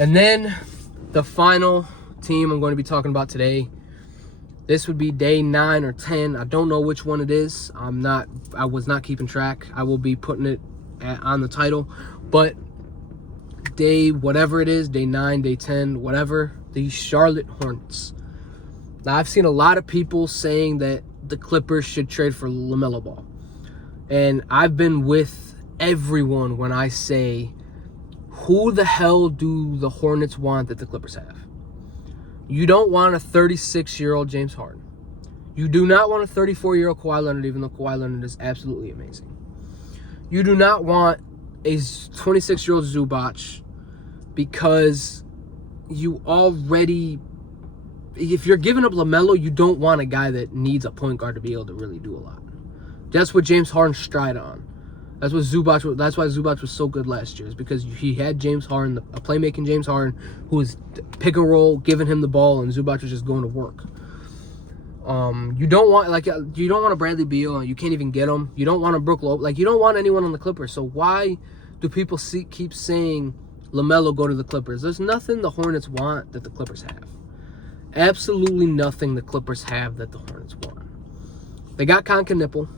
And then the final team I'm going to be talking about today, this would be day 9 or 10. I don't know which one it is. I was not keeping track. I will be putting it on the title. But day whatever it is, day 9, day 10, whatever, the Charlotte Hornets. Now, I've seen a lot of people saying that the Clippers should trade for LaMelo Ball. And I've been with everyone when I say, who the hell do the Hornets want that the Clippers have? You don't want a 36-year-old James Harden. You do not want a 34-year-old Kawhi Leonard, even though Kawhi Leonard is absolutely amazing. You do not want a 26-year-old Zubac, because you already, if you're giving up LaMelo, you don't want a guy that needs a point guard to be able to really do a lot. That's what James Harden stride on. That's why Zubac was so good last year, is because he had James Harden, a playmaking James Harden, who was pick and roll, giving him the ball, and Zubac was just going to work. You don't want a Bradley Beal, you can't even get him. You don't want a Brook Lopez, you don't want anyone on the Clippers. So why do people keep saying LaMelo go to the Clippers? There's nothing the Hornets want that the Clippers have. Absolutely nothing the Clippers have that the Hornets want. They got Nipple.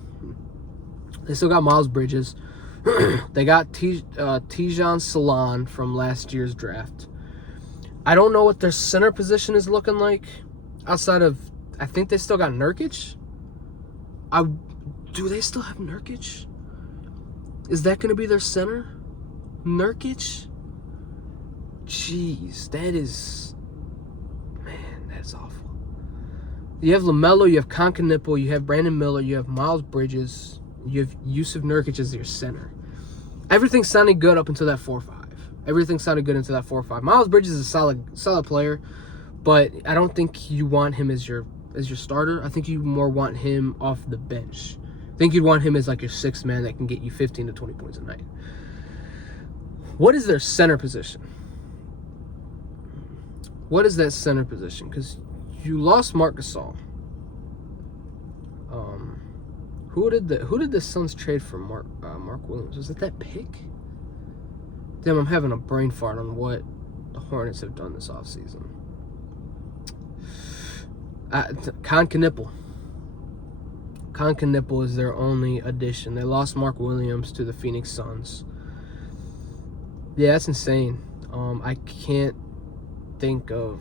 They still got Miles Bridges. They got Tijan Salon from last year's draft. I don't know what their center position is looking like. Outside of, I think they still got Nurkic. Do they still have Nurkic? Is that going to be their center? Nurkic? Jeez, that's awful. You have LaMelo, you have Nipple, you have Brandon Miller, you have Miles Bridges, you have Yusuf Nurkic as your center. Everything sounded good up until that 4-5. Everything sounded good until that 4-5. Miles Bridges is a solid player, but I don't think you want him as your starter. I think you more want him off the bench. I think you'd want him as your sixth man that can get you 15 to 20 points a night. What is their center position? What is that center position? Because you lost Marc Gasol. Who did the Suns trade for Mark Williams? Was it that pick? Damn, I'm having a brain fart on what the Hornets have done this offseason. Nipple. Nipple is their only addition. They lost Mark Williams to the Phoenix Suns. Yeah, that's insane. I can't think of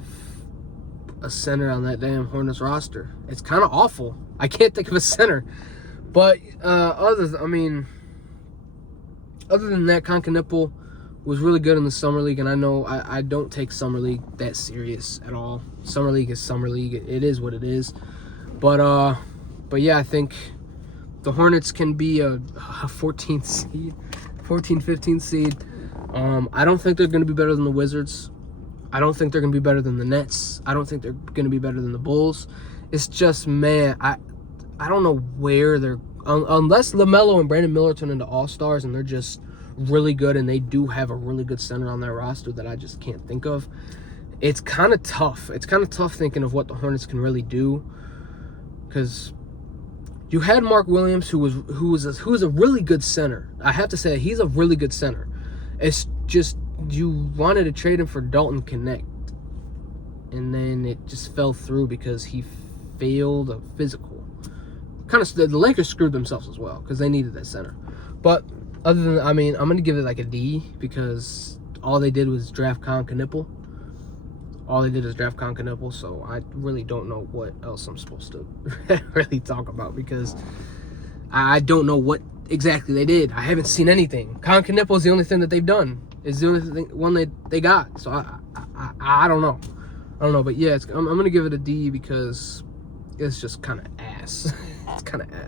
a center on that damn Hornets roster. It's kind of awful. I can't think of a center. But other than that, Nipple was really good in the Summer League, and I know I don't take Summer League that serious at all. Summer League is Summer League. It is what it is. But yeah, I think the Hornets can be a 14th seed, 15th seed. I don't think they're going to be better than the Wizards. I don't think they're going to be better than the Nets. I don't think they're going to be better than the Bulls. It's just, man, I don't know where they're, unless LaMelo and Brandon Miller turn into all-stars and they're just really good and they do have a really good center on their roster that I just can't think of. It's kind of tough. It's kind of tough thinking of what the Hornets can really do, because you had Mark Williams, who was a really good center. I have to say, he's a really good center. It's just you wanted to trade him for Dalton Connect, and then it just fell through because he failed a physical. The Lakers screwed themselves as well because they needed that center. But other than, I'm going to give it a D, because all they did was draft Nipple. So I really don't know what else I'm supposed to really talk about, because I don't know what exactly they did. I haven't seen anything. Nipple is the only thing that they've done. It's the only one that they got. So I don't know. But yeah, I'm going to give it a D because it's just kind of ass. It's kind of ass.